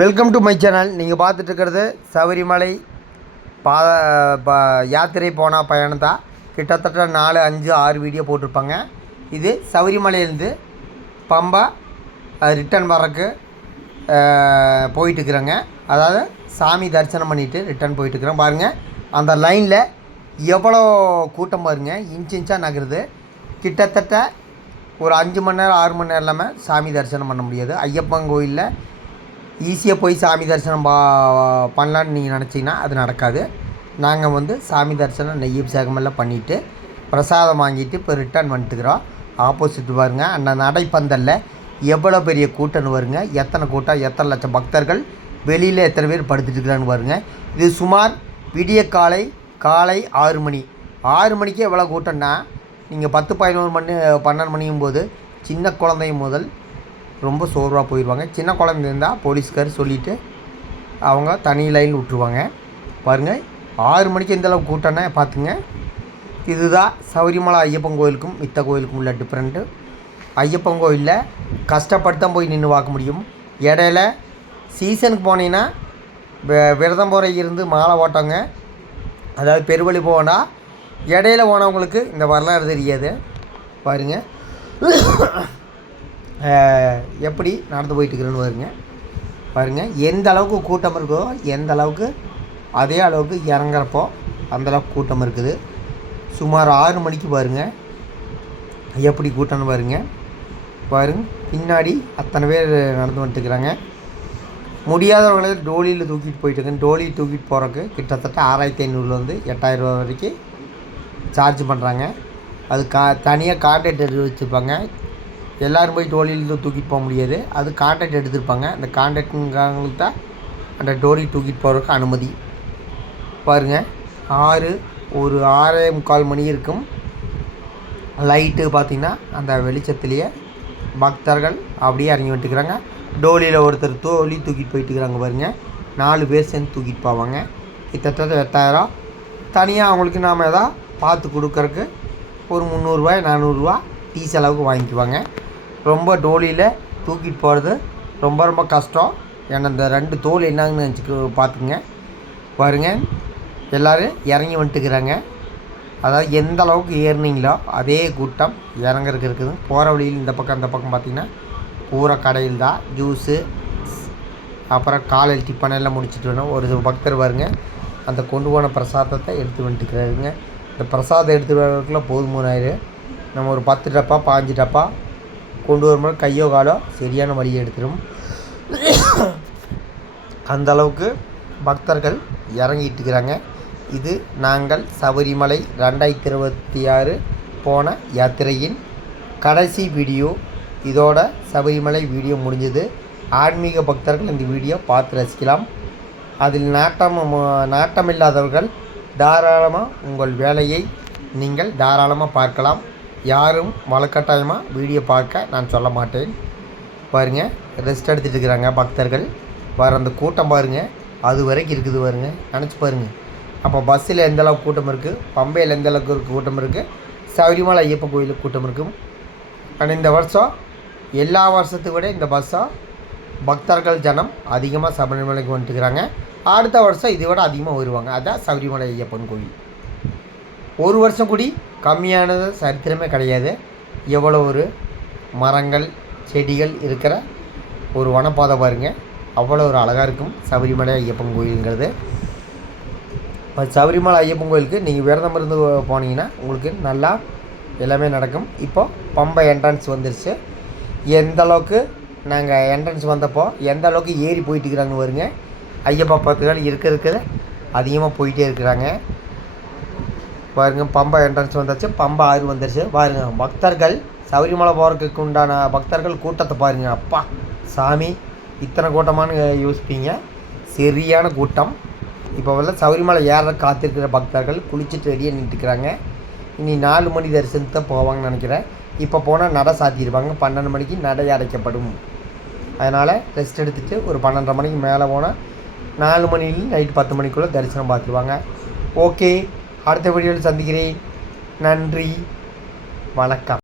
Welcome to my channel. நீங்கள் பார்த்துட்டு இருக்கிறது சபரிமலை யாத்திரை போனால் பயணம் தான். கிட்டத்தட்ட 4, 5, 6 வீடியோ போட்டிருப்பாங்க. இது சபரிமலையிலேருந்து பம்பா ரிட்டன் வரக்கு போயிட்டுருக்குறேங்க. அதாவது சாமி தரிசனம் பண்ணிவிட்டு ரிட்டன் போயிட்டுருக்குறேன். பாருங்கள், அந்த லைனில் எவ்வளோ கூட்டம் பாருங்கள், இன்ச்சாக நகருது. கிட்டத்தட்ட ஒரு 5 மணி நேரம் 6 மணி நேரம் இல்லாமல் சாமி தரிசனம் பண்ண முடியாது. ஐயப்பன் கோயிலில் ஈஸியாக போய் சாமி தரிசனம் பண்ணலான்னு நீங்கள் நினச்சிங்கன்னா அது நடக்காது. நாங்கள் சாமி தரிசனம் நெய் அபிஷேகமெல்லாம் பண்ணிவிட்டு பிரசாதம் வாங்கிட்டு இப்போ ரிட்டர்ன் வந்துட்டுக்கிறோம். ஆப்போசிட் பாருங்கள், அந்த நடைப்பந்தலில் எவ்வளோ பெரிய கூட்டம்னு வருங்க. எத்தனை கூட்டம், எத்தனை லட்சம் பக்தர்கள் வெளியில் எத்தனை பேர் படுத்துட்டுருக்குறான்னு பாருங்கள். இது சுமார் விடிய காலை 6 மணி. 6 மணிக்கே எவ்வளோ கூட்டம்னா, நீங்கள் 10, 11 மணி 12 மணியும் போது சின்ன குழந்தையும் முதல் ரொம்ப சோர்வாக போயிடுவாங்க. சின்ன குழந்தை இருந்தால் போலீஸ்கார் சொல்லிவிட்டு அவங்க தனி லைன் விட்ருவாங்க. பாருங்கள், 6 மணிக்கு எந்தளவுக்கு கூட்டம்னா பார்த்துங்க. இதுதான் சபரிமலை ஐயப்பன் கோயிலுக்கும் மித்த கோயிலுக்கும் உள்ள டிஃப்ரெண்ட்டு. ஐயப்பன் கோயிலில் கஷ்டப்பட்டு போய் நின்று பார்க்க முடியும். இடையில சீசனுக்கு போனீங்கன்னா விரதம் போகிற இருந்து மாலை ஓட்டங்க, அதாவது பெருவழி போனால் இடையில போனவங்களுக்கு இந்த வரலாறு தெரியாது. பாருங்கள் எப்படி நடந்து போயிட்டுருக்குறேன்னு பாருங்கள் எந்த அளவுக்கு கூட்டம் இருக்கோ, எந்த அளவுக்கு அதே அளவுக்கு இறங்குறப்போ அந்தளவுக்கு கூட்டம் இருக்குது. சுமார் 6 மணிக்கு பாருங்கள் எப்படி கூட்டம்னு பாருங்கள். பின்னாடி அத்தனை பேர் நடந்து வந்துட்டுருக்குறாங்க. முடியாதவர்களை டோலியில் தூக்கிட்டு போயிட்டுருக்கேன். டோலி தூக்கிட்டு போகிறக்கு கிட்டத்தட்ட 6500 8000 ரூபா வரைக்கும் சார்ஜ் பண்ணுறாங்க. அது தனியாக கான்ட்ராக்ட் எடுத்து வச்சுருப்பாங்க. எல்லோரும் போய் டோலியில் தூக்கிட்டு போக முடியாது. அது கான்ட்ராக்ட் எடுத்துருப்பாங்க. அந்த கான்ட்ராக்டுங்கிறவங்களுக்கு தான் அந்த டோலி தூக்கிட்டு போகிறதுக்கு அனுமதி. பாருங்கள், ஒரு 6:45 மணி இருக்கும். லைட்டு பார்த்திங்கன்னா அந்த வெளிச்சத்துலேயே பக்தர்கள் அப்படியே இறங்கி வந்துட்டுக்கிறாங்க. டோலியில் ஒருத்தர் டோலி தூக்கிட்டு போயிட்டுருக்குறாங்க பாருங்கள். 4 பேர் சேர்ந்து தூக்கிட்டு போவாங்க. கிட்டத்தட்ட 8000. தனியாக அவங்களுக்கு நாம் எதாவது பார்த்து கொடுக்கறக்கு ஒரு 300 ரூபாய் 400 ரூபா டீ செலவுக்கு வாங்கிக்குவாங்க. ரொம்ப டோலியில் தூக்கிட்டு போகிறது ரொம்ப கஷ்டம். ஏன்னா இந்த 2 தோல் என்னன்னு நினச்சிட்டு பார்த்துங்க. பாருங்கள், எல்லோரும் இறங்கி வந்துட்டுக்கிறாங்க. அதாவது எந்த அளவுக்கு ஏறினீங்களோ அதே கூட்டம் இறங்குறதுக்கு இருக்குது. போகிற வழியில் இந்த பக்கம் அந்த பக்கம் பார்த்திங்கன்னா பூரா கடையில் தான் ஜூஸு, அப்புறம் காலையில் டிஃபன் எல்லாம் முடிச்சுட்டு வேணும். ஒரு பக்தர் பாருங்கள், அந்த கொண்டு போன பிரசாதத்தை எடுத்து வந்துட்டுக்கிறாருங்க. இந்த பிரசாதம் எடுத்து வரதுக்குள்ள போதுமானாயிரு. நம்ம ஒரு 10 டப்பா 15 டப்பா கொண்டு வரும்போது கையோ காலோ சரியான வழியை எடுத்துடும். அந்தளவுக்கு பக்தர்கள் இறங்கிட்டுருக்கிறாங்க. இது நாங்கள் சபரிமலை 2026 போன யாத்திரையின் கடைசி வீடியோ. இதோட சபரிமலை வீடியோ முடிஞ்சது. ஆன்மீக பக்தர்கள் இந்த வீடியோ பார்த்து ரசிக்கலாம். அதில் நாட்டமில்லாதவர்கள் தாராளமாக உங்கள் வேலையை நீங்கள் தாராளமாக பார்க்கலாம். யாரும் வலுக்கட்டாயமாக வீடியோ பார்க்க நான் சொல்ல மாட்டேன். பாருங்கள், ரெஸ்ட் எடுத்துகிட்டு இருக்கிறாங்க பக்தர்கள். அந்த கூட்டம் பாருங்கள், அது வரைக்கும் இருக்குது பாருங்கள். நினச்சி பாருங்கள். அப்போ பஸ்ஸில் எந்தளவுக்கு கூட்டம் இருக்குது, பம்பையில் எந்தளவுக்கு கூட்டம் இருக்குது, சபரிமலை ஐயப்பன் கோயிலுக்கு கூட்டம் இருக்கும். ஆனால் இந்த வருஷம் எல்லா வருஷத்தை விட இந்த வருஷம் பக்தர்கள் ஜனம் அதிகமாக சபரிமலைக்கு வந்துட்டுக்கிறாங்க. அடுத்த வருஷம் இதை விட அதிகமாக வருவாங்க. அதுதான் சபரிமலை ஐயப்பன் கோயில். ஒரு வருஷம் கூடி கம்மியானது சரித்திரமே கிடையாது. எவ்வளோ ஒரு மரங்கள் செடிகள் இருக்கிற ஒரு வனப்பாதை பாருங்கள், அவ்வளோ ஒரு அழகாக இருக்கும் சபரிமலை ஐயப்பன் கோயிலுங்கிறது. சபரிமலை ஐயப்பன் கோயிலுக்கு நீங்கள் விரதம் இருந்து போனீங்கன்னா உங்களுக்கு நல்லா எல்லாமே நடக்கும். இப்போ பம்பை என்ட்ரன்ஸ் வந்துருச்சு. எந்த அளவுக்கு நாங்கள் என்ட்ரன்ஸ் வந்தப்போ எந்த அளவுக்கு ஏறி போயிட்டுருக்குறாங்கன்னு வருங்க. ஐயப்பா பக்தர்கள் இருக்கிற அதிகமாக போயிட்டே இருக்கிறாங்க. பாருங்கள், பம்பா என்ட்ரன்ஸ் வந்தாச்சு, பம்பா ஆறு வந்துருச்சு. பாருங்கள், பக்தர்கள் சபரிமலை போகிறதுக்கு உண்டான பக்தர்கள் கூட்டத்தை பாருங்கள். அப்பா சாமி, இத்தனை கூட்டமானு யோசிப்பீங்க. சரியான கூட்டம். இப்போ சபரிமலை ஏற காத்திருக்கிற பக்தர்கள் குளிச்சுட்டு ரெடியாக நின்றுக்கிறாங்க. இனி 4 மணி தரிசனத்தை போவாங்கன்னு நினைக்கிறேன். இப்போ போனால் நடை சாத்திடுவாங்க. 12 மணிக்கு நடை அடைக்கப்படும். அதனால் ரெஸ்ட் எடுத்துகிட்டு ஒரு 12:30 மணிக்கு மேலே போனால் 4 மணிலேருந்து நைட்டு 10 மணிக்குள்ளே தரிசனம் பார்த்துருவாங்க. ஓகே, அடுத்த வீடியோவில் சந்திக்கிறேன். நன்றி, வணக்கம்.